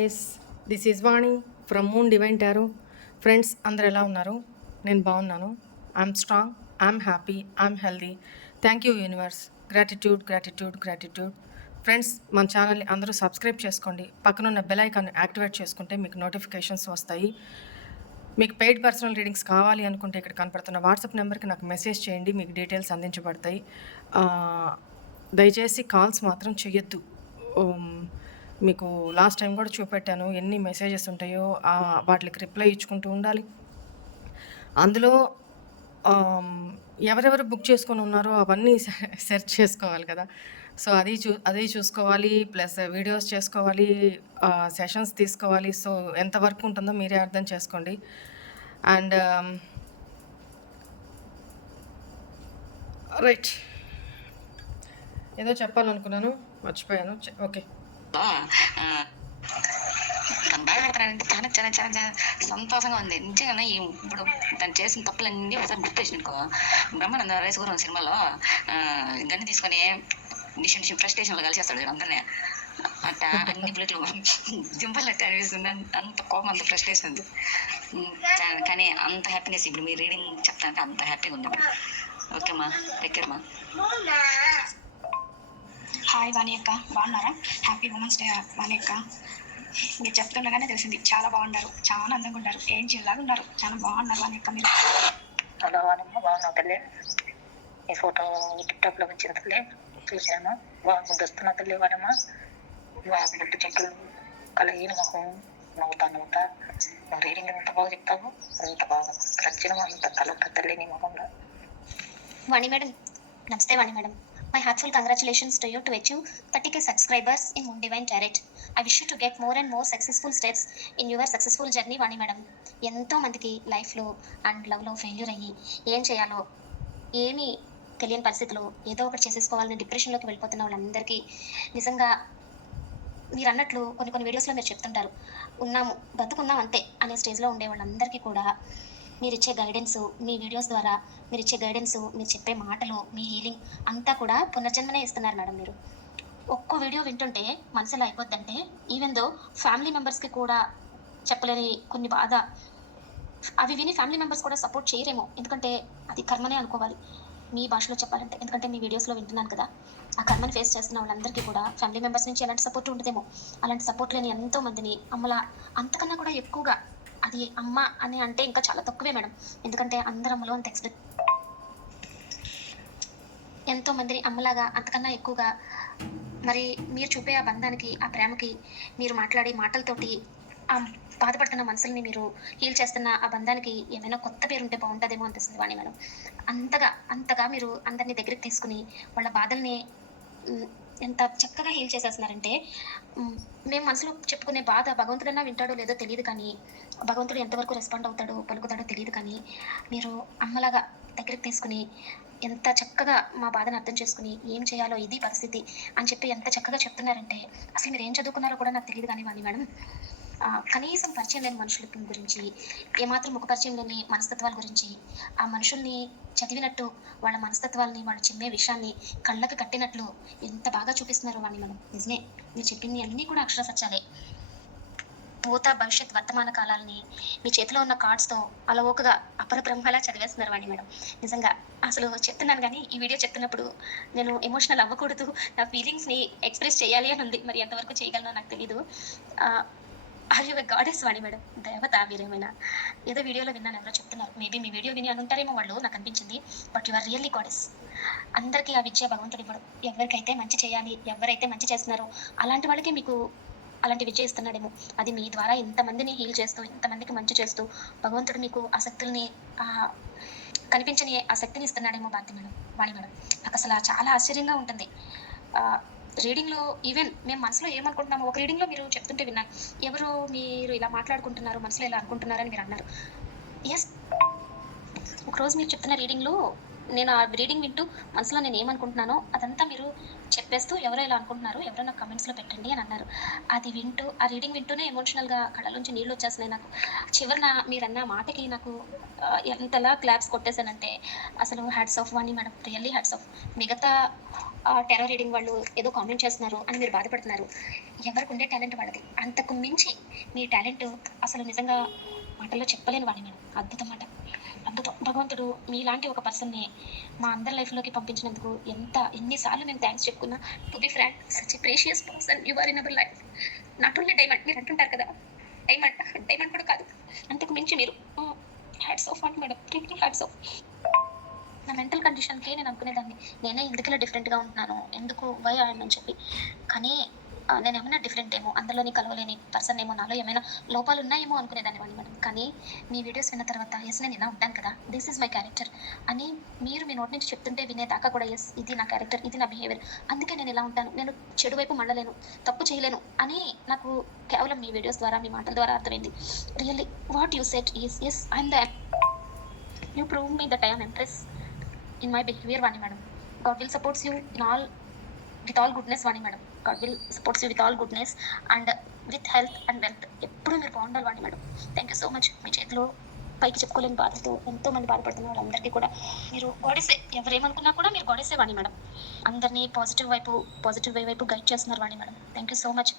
Guys, this is Vani from moon divine tarot. Friends అందరు ఎలా ఉన్నారు? నేను బాగున్నాను. I'm strong, I'm happy, I'm healthy. Thank you universe. Gratitude gratitude gratitude. Friends, మన ఛానల్ని అందరూ సబ్స్క్రైబ్ చేసుకోండి. పక్కనున్న బెల్ ఐకాన్ని యాక్టివేట్ చేసుకుంటే మీకు నోటిఫికేషన్స్ వస్తాయి. మీకు పెయిడ్ పర్సనల్ రీడింగ్స్ కావాలి అనుకుంటే ఇక్కడ కనపడుతున్న వాట్సాప్ నెంబర్కి నాకు మెసేజ్ చేయండి, మీకు డీటెయిల్స్ అందించబడతాయి. దయచేసి కాల్స్ మాత్రం చెయ్యొద్దు. మీకు లాస్ట్ టైం కూడా చూపెట్టాను, ఎన్ని మెసేజెస్ ఉంటాయో వాటికి రిప్లై ఇచ్చుకుంటూ ఉండాలి. అందులో ఎవరెవరు బుక్ చేసుకొని ఉన్నారో అవన్నీ సెర్చ్ చేసుకోవాలి కదా. సో అది చూసుకోవాలి, ప్లస్ వీడియోస్ చేసుకోవాలి, సెషన్స్ తీసుకోవాలి. సో ఎంత వర్క్ ఉంటుందో మీరే అర్థం చేసుకోండి. అండ్ రైట్, ఏదో చెప్పాలనుకున్నాను, మర్చిపోయాను. ఓకే, బాధపడతానంటే చాలా చాలా చాలా చాలా సంతోషంగా ఉంది నిజంగా. ఇప్పుడు తను చేసిన తప్పులన్నీ ఒకసారి గుర్తొచ్చినుకో, బ్రహ్మానంద రైసుగురం సినిమాలో గన్ని తీసుకొని డిషన్ ఫ్రస్ట్రేషన్లో కలిసేస్తాడు అందరినీ. అట్ట అన్ని ప్లేట్లు దింపలట్టు అనిపిస్తుంది. అంత కోపం, అంత ఫ్రస్ట్రేషన్ ఉంది. కానీ అంత హ్యాపీనెస్ ఇప్పుడు మీ రీడింగ్ చెప్తానంటే అంత హ్యాపీగా ఉంది. ఓకేమ్మా, టేక్ కేర్ మా. హాయ్ వాణి అక్క, బాగున్నారా? హ్యాపీ ఉమెన్స్ డే వాణి అక్క. మీరు చెప్తుండగానే తెలిసింది, చాలా బాగున్నారు, చాలా అందంగా ఉన్నారు, ఏం జిల్లాగా ఉన్నారు, చాలా బాగున్నారు వాణి అక్క మీరు. హలో వానమ్మ, బాగున్నావు తల్లి? ఈ ఫోటో టిక్టాక్లో వచ్చిన తల్లి చూశాను, బాగా ముద్దొస్తున్నా తల్లి. వానమ్మ బాగా బుట్టు చెక్కులు, కలగిన మొహం, నవ్వుతా నువ్వు రీడింగ్ ఎంత బాగా చెప్తావు, అంత బాగా రచన, అంత కలక తల్లి నీ మొహంలో. వాణి మేడం, నమస్తే వాణి madam. My heartfelt congratulations to you to achieve 30k subscribers in Moon Divine Tarot. I wish you to get more and more successful steps in your successful journey, Vani madam. ఎంతో మందికి లైఫ్లో and లవ్లో failure అయ్యి ఏం చేయాలో ఏమీ తెలియని పరిస్థితుల్లో ఏదో ఒకటి చేసేసుకోవాలని డిప్రెషన్లోకి వెళ్ళిపోతున్న వాళ్ళందరికీ నిజంగా మీరు అన్నట్లు కొన్ని వీడియోస్లో మీరు చెప్తుంటారు, ఉన్నాము బతుకున్నాం అంతే అనే స్టేజ్లో ఉండే వాళ్ళందరికీ కూడా మీరు ఇచ్చే గైడెన్స్, మీ వీడియోస్ ద్వారా మీరు ఇచ్చే గైడెన్స్, మీరు చెప్పే మాటలు, మీ హీలింగ్ అంతా కూడా పునర్జన్మనే ఇస్తున్నారు మేడం. మీరు ఒక్కో వీడియో వింటుంటే మనసులో అయిపోద్దంటే, ఈవెన్ దో ఫ్యామిలీ మెంబర్స్కి కూడా చెప్పలేని కొన్ని బాధ, అవి విని ఫ్యామిలీ మెంబర్స్ కూడా సపోర్ట్ చేయరేమో, ఎందుకంటే అది కర్మనే అనుకోవాలి మీ భాషలో చెప్పాలంటే. ఎందుకంటే మీ వీడియోస్లో వింటున్నాను కదా, ఆ కర్మని ఫేస్ చేస్తున్న వాళ్ళందరికీ కూడా ఫ్యామిలీ మెంబర్స్ నుంచి ఎలాంటి సపోర్ట్ ఉంటుందేమో. అలాంటి సపోర్ట్ లేని ఎంతో మందిని అమ్మలా, అంతకన్నా కూడా ఎక్కువగా అది అమ్మ అని అంటే ఇంకా చాలా తక్కువే మేడం, ఎందుకంటే అందరమ్మలో అంత ఎక్స్పెక్ట్, ఎంతో మందిని అమ్మలాగా అంతకన్నా ఎక్కువగా మరి మీరు చూపే ఆ బంధానికి, ఆ ప్రేమకి, మీరు మాట్లాడే మాటలతోటి ఆ బాధపడుతున్న మనసుల్ని మీరు హీల్ చేస్తున్న ఆ బంధానికి ఏమైనా కొత్త పేరు ఉంటే బాగుంటుందేమో అనిపిస్తుంది వాణి మేడం. అంతగా మీరు అందరినీ దగ్గరికి తీసుకుని వాళ్ళ బాధల్ని ఎంత చక్కగా హీల్ చేసేస్తున్నారంటే, మేము మనసులో చెప్పుకునే బాధ భగవంతుడన్నా వింటాడో లేదో తెలియదు, కానీ భగవంతుడు ఎంతవరకు రెస్పాండ్ అవుతాడో పలుకుతాడో తెలియదు, కానీ మీరు అమ్మలాగా దగ్గరికి తీసుకుని ఎంత చక్కగా మా బాధను అర్థం చేసుకుని ఏం చేయాలో ఇది పరిస్థితి అని చెప్పి ఎంత చక్కగా చెప్తున్నారంటే, అసలు మీరు ఏం చదువుకున్నారో కూడా నాకు తెలియదు కానీ వాణి మేడం, కనీసం పరిచయం లేని మనుషుల గురించి, ఏమాత్రం ముఖ పరిచయం లేని మనస్తత్వాల గురించి, ఆ మనుషుల్ని చదివినట్టు వాళ్ళ మనస్తత్వాలని, వాళ్ళు చిమ్మే విషయాన్ని కళ్ళకి కట్టినట్లు ఎంత బాగా చూపిస్తున్నారు వాణి మేడం. నిజమే, మీరు చెప్పింది అన్నీ కూడా అక్షర సత్యాలే. భూత భవిష్యత్ వర్తమాన కాలాలని మీ చేతిలో ఉన్న కార్డ్స్తో అలవోకగా అపర బ్రహ్మలా చదివేస్తున్నారు వాణి మేడం. నిజంగా అసలు చెప్తున్నాను, కానీ ఈ వీడియో చెప్తున్నప్పుడు నేను ఎమోషనల్ అవ్వకూడదు, నా ఫీలింగ్స్ని ఎక్స్ప్రెస్ చేయాలి అని ఉంది. మరి ఎంతవరకు చేయగలనో నాకు తెలీదు. Are you a goddess Vani madam, దేవత మీరేమైనా? ఏదో వీడియోలో విన్నాను, ఎవరో చెప్తున్నారు, మేబీ మీ వీడియో విని అనుంటారేమో వాళ్ళు, నాకు అనిపించింది. But you are really goddess. అందరికీ ఆ విద్య భగవంతుడు ఇవ్వడు. ఎవరికైతే మంచి చేయాలి, ఎవరైతే మంచి చేస్తున్నారో అలాంటి వాళ్ళకి మీకు అలాంటి విద్య ఇస్తున్నాడేమో. అది మీ ద్వారా ఇంతమందిని హీల్ చేస్తూ, ఇంతమందికి మంచి చేస్తూ భగవంతుడు మీకు ఆ శక్తుల్ని, కనిపించని ఆ శక్తిని ఇస్తున్నాడేమో భారతి మేడం, వాణి మేడం. నాకు అసలు చాలా ఆశ్చర్యంగా ఉంటుంది. రీడింగ్లో ఈవెన్ మేము మనసులో ఏమనుకుంటున్నామో, ఒక రీడింగ్లో మీరు చెప్తుంటే విన్నాను, ఎవరు మీరు ఇలా మాట్లాడుకుంటున్నారు, మనసులో ఇలా అనుకుంటున్నారని మీరు అన్నారు. ఎస్, ఒకరోజు మీరు చెప్తున్న రీడింగ్లో నేను ఆ రీడింగ్ వింటూ మనసులో నేను ఏమనుకుంటున్నానో అదంతా మీరు చెప్పేస్తూ ఎవరో ఇలా అనుకుంటున్నారు, ఎవరో నాకు కమెంట్స్లో పెట్టండి అని అన్నారు. అది వింటూ ఆ రీడింగ్ వింటూనే ఎమోషనల్గా కళ్ళలోంచి నీళ్ళు వచ్చేస్తున్నాయి నాకు. చివరిన మీరన్న మాటకి నాకు ఎంతలా క్లాప్స్ కొట్టేశానంటే అసలు hats off Vani madam, really hats of. మిగతా టెర్రర్ రీడింగ్ వాళ్ళు ఏదో కామెంట్ చేస్తున్నారు అని మీరు బాధపడుతున్నారు. ఎవరికి ఉండే టాలెంట్ వాళ్ళది. అంతకు మించి మీ టాలెంట్ అసలు నిజంగా మాటల్లో చెప్పలేని వాణి మేడం. అద్భుతం మాట, అద్భుతం. భగవంతుడు మీలాంటి ఒక పర్సన్ని మా అందరి లైఫ్లోకి పంపించినందుకు ఎన్నిసార్లు నేను థ్యాంక్స్ చెప్పుకున్నా. To be frank, such a precious person you are in our life. Not only diamond, మీరు అంటుంటారు కదా డైమండ్ కూడా కాదు, అంతకు మించి మీరు. Hats off Vani madam, really hats off. నా మెంటల్ కండిషన్కే నేను అనుకునేదాన్ని, నేనే ఎందుకు ఇలా డిఫరెంట్గా ఉంటున్నాను, ఎందుకు వై అని చెప్పి. కానీ నేను ఏమైనా డిఫరెంట్ ఏమో, అందులోని కలవలేని పర్సన్ ఏమో, నాలో ఏమైనా లోపాలు ఉన్నాయేమో అనుకునేదాన్ని వాణి మేడం. కానీ మీ వీడియోస్ విన్న తర్వాత ఎస్ నేను ఇలా ఉంటాను కదా, దిస్ ఈజ్ మై క్యారెక్టర్ అని మీరు మీ నోటి నుంచి చెప్తుంటే వినేదాకా కూడా ఎస్ ఇది నా క్యారెక్టర్, ఇది నా బిహేవియర్, అందుకే నేను ఇలా ఉంటాను, నేను చెడు వైపు మళ్ళలేను, తప్పు చేయలేను అని నాకు కేవలం మీ వీడియోస్ ద్వారా, మీ మాటల ద్వారా అర్థమైంది. Really what you said is as I am the you prove me that I am impress in my behavior Vani madam. God will supports you in all with all goodness Vani madam. God will supports you with all goodness and with health and wealth. ఎప్పుడు మీరు బాగుండాలి Vani madam. Thank you so much. మీ చేతిలో పైకి చెప్పుకోలేని బాధతో ఎంతోమంది బాధపడుతున్న వాళ్ళందరికీ కూడా మీరు గోడేసే, ఎవరేమనుకున్నా కూడా మీరు గోడేసే వాణి మేడం. అందరినీ పాజిటివ్ వే వైపు గైడ్ చేస్తున్నారు Vani madam. Thank you so much.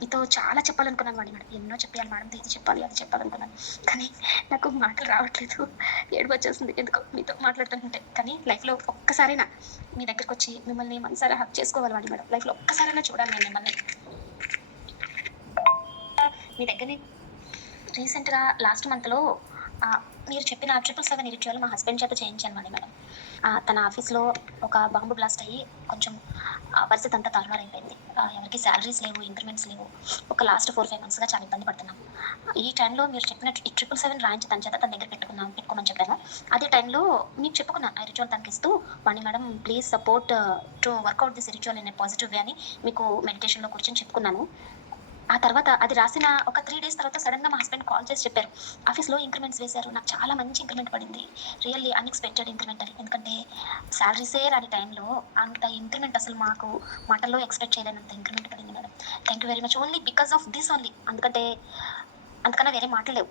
మీతో చాలా చెప్పాలనుకున్నాను వాణి మేడం, ఎన్నో చెప్పాలి మేడంతో, ఇది చెప్పాలి అది చెప్పాలనుకున్నాను, కానీ నాకు మాటలు రావట్లేదు, ఏడుపు వచ్చేస్తుంది ఎందుకో మీతో మాట్లాడుతుంటే. కానీ లైఫ్లో ఒక్కసారైనా మీ దగ్గరికి వచ్చి మిమ్మల్ని మనసారా హక్ చేసుకోవాలి వాణి మేడం. లైఫ్లో ఒక్కసారైనా చూడాలి నేను మిమ్మల్ని. మీ దగ్గరని రీసెంట్గా లాస్ట్ మంత్లో మీరు చెప్పిన 777 రిచువల్ మా హస్బెండ్ చేత చేయించాను వాణి మేడం. తన ఆఫీస్లో ఒక బాంబు బ్లాస్ట్ అయ్యి కొంచెం పరిస్థితి అంతా తారుమారైపోయింది. ఎవరికి శాలరీస్ లేవు, ఇంక్రిమెంట్స్ లేవు. ఒక లాస్ట్ 4-5 మంత్స్గా చాలా ఇబ్బంది పడుతున్నాం. ఈ టైంలో మీరు చెప్పిన 777 రాయించి తన చేత తన దగ్గర పెట్టుకోమని చెప్పాను. అదే టైంలో మీకు చెప్పుకున్నాను ఆ రిచువల్ తనకి ఇస్తూ, Vani madam please support to work out this ritual in a positive way అని మీకు మెడిటేషన్లో కూర్చొని చెప్పుకున్నాను. ఆ తర్వాత అది రాసిన ఒక 3 days తర్వాత సడన్గా మా హస్బెండ్ కాల్ చేసి చెప్పారు, ఆఫీస్లో ఇంక్రిమెంట్స్ వేశారు, నాకు చాలా మంచి ఇంక్రిమెంట్ పడింది, రియల్లీ అన్ఎక్స్పెక్టెడ్ ఇంక్రిమెంట్ అని. ఎందుకంటే శాలరీసే రాని టైంలో అంత ఇంక్రిమెంట్ అసలు మాకు మాటల్లో ఎక్స్పెక్ట్ చేయలేనంత ఇంక్రిమెంట్ పడింది madam. Thank you very much. Only because of this only, అందుకన్నా వేరే మాటలు లేవు,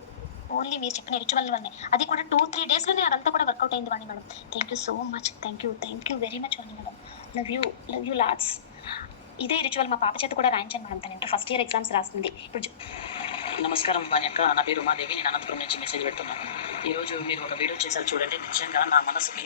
ఓన్లీ మీరు చెప్పిన రిచువల్ వల్లనే. అది కూడా 2-3 daysలోనే అదంతా కూడా వర్కౌట్ అయింది Vani madam. Thank you so much. Thank you very much Vani madam. Love you lots. ఇదే రిచువల్ మా పాప చేత కూడా రాయించాను మేడం. తను ఇంటర్ ఫస్ట్ ఇయర్ ఎగ్జామ్స్ రాస్తుంది ఇప్పుడు. నమస్కారం వాణి అక్క, నా పేరు ఉమాదేవి, నేను అనంతపురం నుంచి మెసేజ్ పెడుతున్నాను. ఈరోజు మీరు ఒక వీడియో చేశారు చూడండి, నిజంగా నా మనసుకి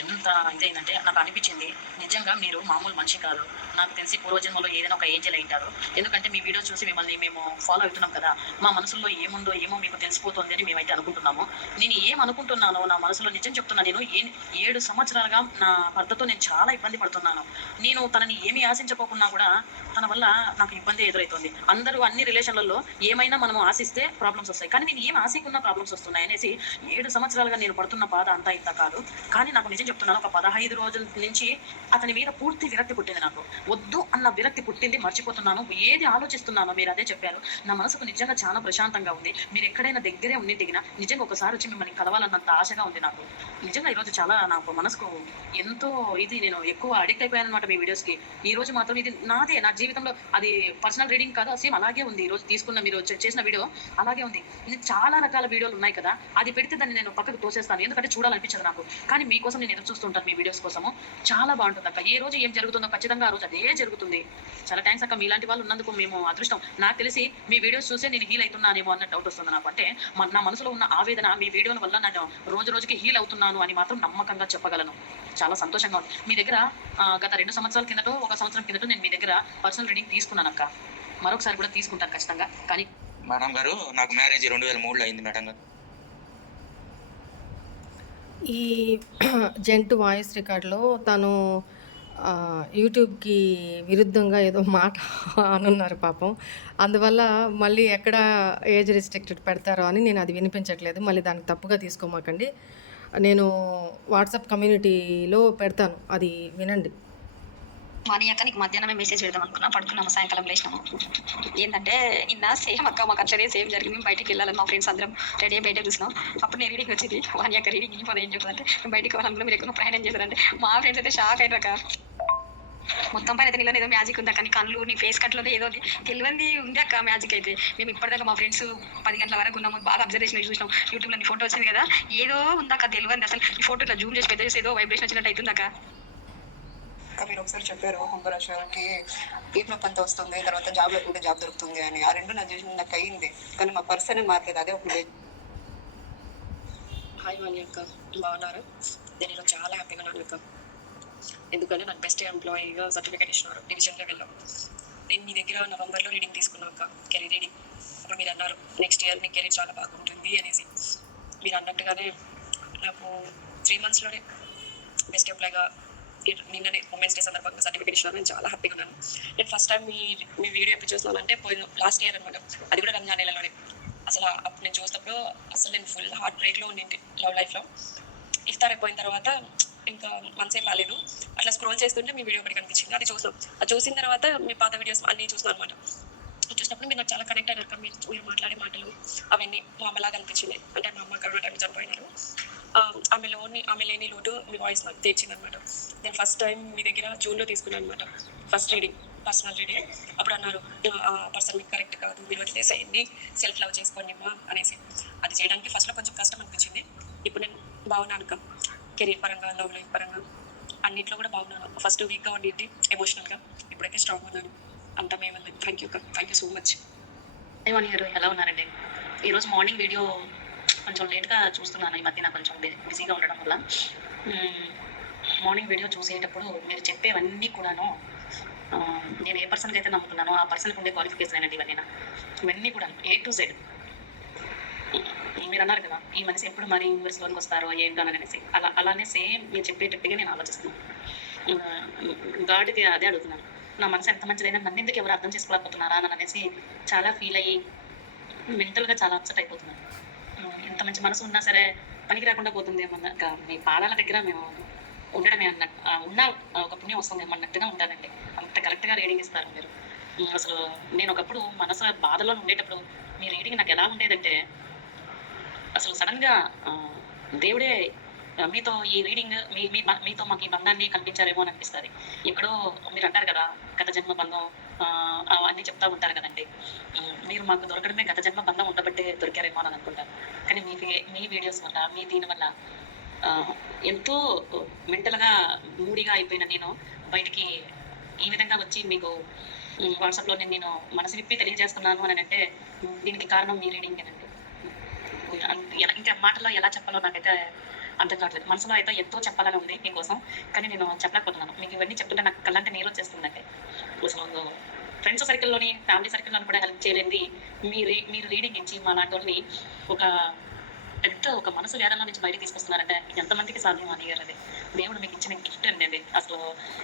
ఎంత ఇదైందంటే నాకు అనిపించింది, నిజంగా మీరు మామూలు మనిషి కాదు, నాకు తెలిసి పూర్వజన్మలో ఏదైనా ఒక ఏంజల్ అయింటారు. ఎందుకంటే మీ వీడియో చూసి మిమ్మల్ని మేము ఫాలో అవుతున్నాం కదా, మా మనసులో ఏముందో ఏమో మీకు తెలిసిపోతుంది అని మేమైతే అనుకుంటున్నాము. నేను ఏమనుకుంటున్నానో నా మనసులో నిజం చెప్తున్నాను. నేను 7 సంవత్సరాలుగా నా భర్తతో నేను చాలా ఇబ్బంది పడుతున్నాను. నేను తనని ఏమీ ఆశించకోకున్నా కూడా తన వల్ల నాకు ఇబ్బంది ఎదురవుతుంది. అందరూ అన్ని రిలేషన్లలో ఏమైనా మనము ఆశిస్తే ప్రాబ్లమ్స్ వస్తాయి, కానీ నేను ఏం ఆశికున్నా ప్రాబ్లమ్స్ వస్తున్నాయి అనేసి 7 సంవత్సరాలుగా నేను పడుతున్న బాధ అంతా ఇంత కాదు. కానీ నాకు నిజం చెప్తున్నాను, ఒక 15 రోజుల నుంచి అతని మీద పూర్తి విరక్తి పుట్టింది. నాకు వద్దు అన్న విరక్తి పుట్టింది, మర్చిపోతున్నాను. ఏది ఆలోచిస్తున్నానో మీరు అదే చెప్పారు. నా మనసుకు నిజంగా చాలా ప్రశాంతంగా ఉంది. మీరు ఎక్కడైనా దగ్గరే ఉండి దిగినా నిజంగా ఒకసారి వచ్చి మిమ్మల్ని కలవాలన్నంత ఆశగా ఉంది నాకు. నిజంగా ఈరోజు చాలా నాకు మనసుకు ఎంతో నేను ఎక్కువ అడిక్ట్ అయిపోయాను అనమాట మీ వీడియోస్కి. ఈ రోజు మాత్రం ఇది నాదే, నా జీవితంలో అది పర్సనల్ రీడింగ్ కాదు, సేమ్ అలాగే ఉంది. ఈరోజు తీసుకున్న మీరు చేసిన వీడియో అలాగే ఉంది. ఇది చాలా రకాల వీడియోలు ఉన్నాయి కదా, అది పెడితే దాన్ని నేను పక్కకు తోసేస్తాను, ఎందుకంటే చూడాలనిపించదు నాకు. కానీ మీకోసం నేను ఎదురు చూస్తుంటాను మీ వీడియోస్ కోసము. చాలా బాగుంటుంది అక్క. ఏ రోజు ఏం జరుగుతుందో ఖచ్చితంగా ఆ రోజు అదే జరుగుతుంది. చాలా థ్యాంక్స్ అక్క, మీలాంటి వాళ్ళు ఉన్నందుకు మేము అదృష్టం. నాకు తెలిసి మీ వీడియోస్ చూసే నేను హీల్ అవుతున్నానేమో అన్న డౌట్ వస్తుంది నాకు. అంటే నా మనసులో ఉన్న ఆవేదన మీ వీడియోల వల్ల నేను రోజుకి హీల్ అవుతున్నాను అని మాత్రం నమ్మకంగా చెప్పగలను. చాలా సంతోషంగా ఉంది. మీ దగ్గర గత 2 సంవత్సరాల కిందటో 1 సంవత్సరం కిందటో నేను మీ దగ్గర పర్సనల్ రీడింగ్ తీసుకున్నాను అక్క. మరొకసారి కూడా తీసుకుంటాను ఖచ్చితంగా. కానీ మేడం గారు, నాకు మ్యారేజ్ 2003లో అయింది మేడం గారు. ఈ జెంట్ వాయిస్ రికార్డులో తను యూట్యూబ్కి విరుద్ధంగా ఏదో మాట అనున్నారు పాపం. అందువల్ల మళ్ళీ ఎక్కడ ఏజ్ రిస్ట్రిక్టెడ్ పెడతారో అని నేను అది వినిపించట్లేదు. మళ్ళీ దానికి తప్పుగా తీసుకోమాకండి. నేను వాట్సాప్ కమ్యూనిటీలో పెడతాను, అది వినండి. వాణి అక్క నీకు మధ్యాహ్నమే మెసేజ్ పెడదాం అనుకున్నా, పడుకున్నాము, సాయంకాలం లేచినాము. ఏంటంటే నిన్న సేమ్ అక్క మాకు అట్లనే సేమ్ జరిగింది. మేము బయటికి వెళ్ళాలని మా ఫ్రెండ్స్ అందరం రెడీ బయట చూసినాం. అప్పుడు నేను రీడింగ్ వచ్చింది. వాణి అక్క రీడింగ్ ఇంకోది ఏం చెప్తుందంటే మేము బయటికి వెళ్ళాలని మీరు ఎక్కువ ప్రయాణం చేశారంటే మా ఫ్రెండ్స్ అయితే షాక్ అయినారు అక్క. మొత్తం పైన అయితే నీలో ఏదో మ్యాజిక్ ఉంది అక్క, నీ కళ్ళు నీ ఫేస్ కట్లోనే ఏదో తెలియంది ఉంది అక్క మ్యాజిక్ అయితే. మేము ఇప్పటిదాకా మా ఫ్రెండ్స్ 10 గంటల వరకు ఉన్నాము, బాగా అబ్జర్వేషన్ చూసినాం. యూట్యూబ్లో నీ ఫోటో వచ్చింది కదా, ఏదో ఉందక్క తెలియంది. అసలు ఈ ఫోటో ఇట్లా జూమ్ చేసి పెద్ద చేసి ఏదో వైబ్రేషన్ వచ్చినట్టు అవుతుంది అక్క. ఇంకా మీరు ఒకసారి చెప్పారు కుంభరాశికి ఈప్ నొప్పి అంత వస్తుంది, తర్వాత జాబ్లో కూడా జాబ్ దొరుకుతుంది అని. ఆ రెండు నా జీవితం నాకు అయ్యింది, కానీ మా పర్సనే మారలేదు. అదే ఒక హాయ్ వాణి అక్క, బాగున్నారు? నేను ఈరోజు చాలా హ్యాపీగా ఉన్నాను అక్క. ఎందుకంటే నాకు బెస్ట్ ఎంప్లాయీగా సర్టిఫికేట్ ఇచ్చినారు డివిజన్ లెవెల్లో. నేను మీ దగ్గర నవంబర్లో రీడింగ్ తీసుకున్నాను అక్క, కెరీర్ రీడింగ్. అప్పుడు మీరు అన్నారు నెక్స్ట్ ఇయర్ మీ కెరీర్ చాలా బాగుంటుంది అనేసి. మీరు అన్నట్టుగానే నాకు 3 monthsలోనే బెస్ట్ ఎంప్లాయీగా నిన్ననే ఉమెన్స్ డే సందర్భంగా సర్టిఫికేట్ ఇచ్చినారు. నేను చాలా హ్యాపీగా ఉన్నాను. నేను ఫస్ట్ టైం మీ వీడియో ఎప్పుడు చూస్తున్నాను అంటే పోయిన లాస్ట్ ఇయర్ అనమాట, అది కూడా రంజాన్ నెలలోనే. అసలు అప్పుడు నేను చూసినప్పుడు అసలు నేను ఫుల్ హార్ట్ బ్రేక్లో ఉండింది లవ్ లైఫ్లో. ఇఫ్తార్ అయిపోయిన తర్వాత ఇంకా మనసేం రాలేదు, అట్లా స్క్రోల్ చేస్తుంటే మీ వీడియో ఒకటి కనిపించింది, అది చూసాం. అది చూసిన తర్వాత మీ పాత వీడియోస్ అన్నీ చూస్తున్నాను అనమాట. చూసినప్పుడు మీరు నాకు చాలా కనెక్ట్ అయినారు. మీరు మాట్లాడే మాటలు అవన్నీ మా అమ్మలాగా అనిపించింది. అంటే మా అమ్మ కరోనా టైం చనిపోయినారు, ఆమె లేని లోటు మీ వాయిస్ నాకు తెచ్చింది అనమాట. నేను ఫస్ట్ టైం మీ దగ్గర జూన్లో తీసుకున్నాను అనమాట ఫస్ట్ రీడింగ్, పర్సనల్ రీడింగ్. అప్పుడు అన్నారు ఆ పర్సన్ మీకు కరెక్ట్ కాదు, మీరు వదిలేసేయండి, సెల్ఫ్ లవ్ చేసుకోండి అమ్మా అనేసి. అది చేయడానికి ఫస్ట్లో కొంచెం కష్టం అనిపించింది. ఇప్పుడు నేను బాగున్నాను అక్క, కెరీర్ పరంగా, లవ్ లైఫ్ పరంగా అన్నింటిలో కూడా బాగున్నాను. ఫస్ట్ వీక్గా ఉండింది ఎమోషనల్గా, ఇప్పుడైతే స్ట్రాంగ్ ఉన్నాను. అంతా మేము థ్యాంక్ యూ అక్క, థ్యాంక్ యూ సో మచ్. వాణి గారు ఎలా ఉన్నారండి? ఈరోజు మార్నింగ్ వీడియో కొంచెం లేట్గా చూస్తున్నాను, ఈ మధ్యన కొంచెం బిజీగా ఉండడం వల్ల. మార్నింగ్ వీడియో చూసేటప్పుడు మీరు చెప్పేవన్నీ కూడాను నేను ఏ పర్సన్కి అయితే నమ్ముతున్నానో ఆ పర్సన్కి ఉండే క్వాలిఫికేషన్ అండి ఇవన్నీ కూడా A to Z. మీరు అన్నారు కదా ఈ మనిషి ఎప్పుడు మరి యూనివర్స్లోకి వస్తారో ఏంటో అనేసి, అలానే సేమ్ మీరు చెప్పేటట్టుగా నేను ఆలోచిస్తున్నాను. గాడ్కి అదే అడుగుతున్నాను, నా మనసు ఎంత మంచిదైనా నన్ను ఎందుకు ఎవరు అర్థం చేసుకోలేకపోతున్నారా అని అనేసి చాలా ఫీల్ అయ్యి మెంటల్గా చాలా అప్సెట్ అయిపోతున్నాను. ఎంత మంచి మనసు ఉన్నా సరే పనికి రాకుండా పోతుంది ఏమన్నా. మీ పాదాల దగ్గర మేము ఉండడమే అన్నట్టు ఉన్న ఒక పుణ్యం వస్తుంది ఏమన్నట్టుగా ఉంటుందండి. అంత కరెక్ట్గా రీడింగ్ ఇస్తారు మీరు. అసలు నేను ఒకప్పుడు మనసు బాధలో ఉండేటప్పుడు మీ రీడింగ్ నాకు ఎలా ఉండేదంటే, అసలు సడన్గా దేవుడే మీతో ఈ రీడింగ్ మీతో మాకు ఈ బంధాన్ని కల్పించారేమో అని అనిపిస్తుంది. ఎక్కడో మీరు అంటారు కదా గత జన్మ బంధం అవన్నీ చెప్తా ఉంటారు కదండి. మీరు మాకు దొరకడమే గత జన్మ బంధం ఉండబట్టే దొరికారేమో అని అనుకుంటారు. కానీ మీ వీడియోస్ వల్ల దీని వల్ల ఎంతో మెంటల్గా మూడీగా అయిపోయిన నేను బయటికి ఈ విధంగా వచ్చి మీకు వాట్సాప్లో నేను మనసు విప్పి తెలియజేస్తున్నాను అని అంటే దీనికి కారణం మీ రీడింగేనండి. ఇంకా మాటల్లో ఎలా చెప్పాలో నాకైతే అర్థం కావట్లేదు. మనసులో అయితే ఎంతో చెప్పాలని ఉంది మీకోసం, కానీ నేను చెప్పలేకపోతున్నాను. మీకు ఇవన్నీ చెప్తుంటే నాకు కళ్ళంటే నీరు వచ్చేస్తుందండి. అసలు ఫ్రెండ్స్ సర్కిల్లోని ఫ్యామిలీ సర్కిల్లోని కూడా హెల్ప్ చేయలేంది మీరు రీడింగ్ ఇచ్చి మా లాంటి వాళ్ళని ఒక మనసు వేదన నుంచి బయట తీసుకొస్తున్నారంటే ఎంతమందికి సాధ్యం అని గారు. అది దేవుడు మీకు ఇచ్చిన గిఫ్ట్ అండి అది. అసలు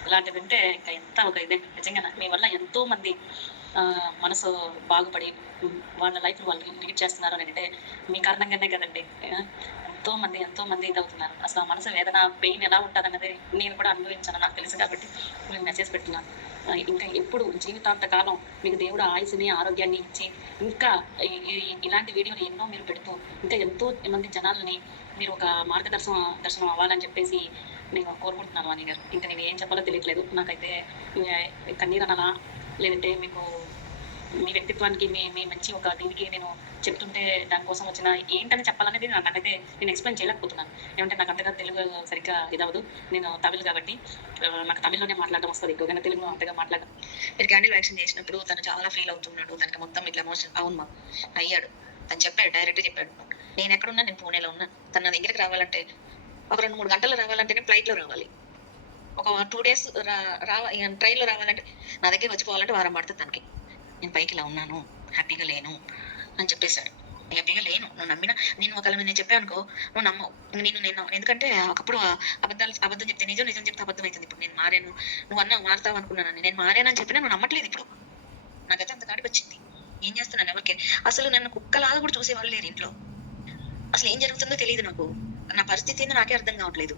ఇలాంటిది ఉంటే ఇంకా ఎంత ఒక ఇదే నిజంగా మీ వల్ల ఎంతో మంది మనసు బాగుపడి వాళ్ళ లైఫ్ వాళ్ళు లీడ్ చేస్తున్నారు అని అంటే మీ కారణంగానే కదండి. ఎంతో మంది ఇదవుతున్నారు. అసలు ఆ మనసు వేదన పెయిన్ ఎలా ఉంటుంది అన్నది నేను కూడా అనుభవించాను, నాకు తెలుసు కాబట్టి నేను మెసేజ్ పెడుతున్నాను. ఇంకా ఎప్పుడు జీవితాంతకాలం మీకు దేవుడు ఆయుష్ని ఆరోగ్యాన్ని ఇచ్చి ఇంకా ఇలాంటి వీడియోలు ఎన్నో మీరు పెడుతూ ఇంకా ఎంతో మంది జనాలని మీరు ఒక దర్శనం అవ్వాలని చెప్పేసి నేను కోరుకుంటున్నాను అని గారు. ఇంకా నేను ఏం చెప్పాలో తెలియట్లేదు. నాకైతే కన్నీరు అనాలా లేదంటే మీకు మీ వ్యక్తిత్వానికి మీ మంచి ఒక దీనికి నేను చెప్తుంటే దానికోసం వచ్చిన ఏంటని చెప్పాలనేది నాకైతే నేను ఎక్స్ప్లెయిన్ చేయలేకపోతున్నాను. ఏమంటే నాకు అంతగా తెలుగు సరిగ్గా ఇదవదు, నేను తమిళ్ కాబట్టి నాకు తమిళ్లోనే మాట్లాడడం వస్తుంది ఎక్కువగా, తెలుగులో అంతగా మాట్లాడడం. మీరు క్యాండిల్ వ్యాక్సిన్ చేసినప్పుడు తను చాలా ఫీల్ అవుతున్నాడు, తనకి మొత్తం ఇట్లా ఎమోషన్ అవును మా అయ్యాడు తను చెప్పాడు, డైరెక్ట్గా చెప్పాడు. నేను ఎక్కడున్నా, నేను పూణేలో ఉన్నా, తన నా దగ్గరికి రావాలంటే ఒక 2-3 గంటలు రావాలంటే నేను ఫ్లైట్లో రావాలి, ఒక 2 days ట్రైన్లో రావాలంటే నా దగ్గర వచ్చిపోవాలంటే వారం పడుతుంది తనకి. నేను పైకి ఇలా ఉన్నాను, హ్యాపీగా లేను అని చెప్పేశాడు. హ్యాపీగా లేను, నువ్వు నమ్మినా నేను ఒకవేళ నేను చెప్పాను అనుకో నువ్వు నమ్మవు. నేను ఎందుకంటే ఒకప్పుడు అబద్ధం చెప్తే నిజం చెప్తే అబద్ధం అవుతుంది. ఇప్పుడు నేను మారాను, నువ్వు మారుతావు అనుకున్నాను, నేను మారానని చెప్పినా నువ్వు నమ్మట్లేదు. ఇప్పుడు నాకైతే అంత కాడికి వచ్చింది. ఏం చేస్తున్నాను ఎవరికి అసలు నన్ను కుక్కలాగా కూడా చూసేవాళ్ళు లేరు ఇంట్లో. అసలు ఏం జరుగుతుందో తెలియదు నాకు, నా పరిస్థితి ఏందో నాకే అర్థం కావట్లేదు.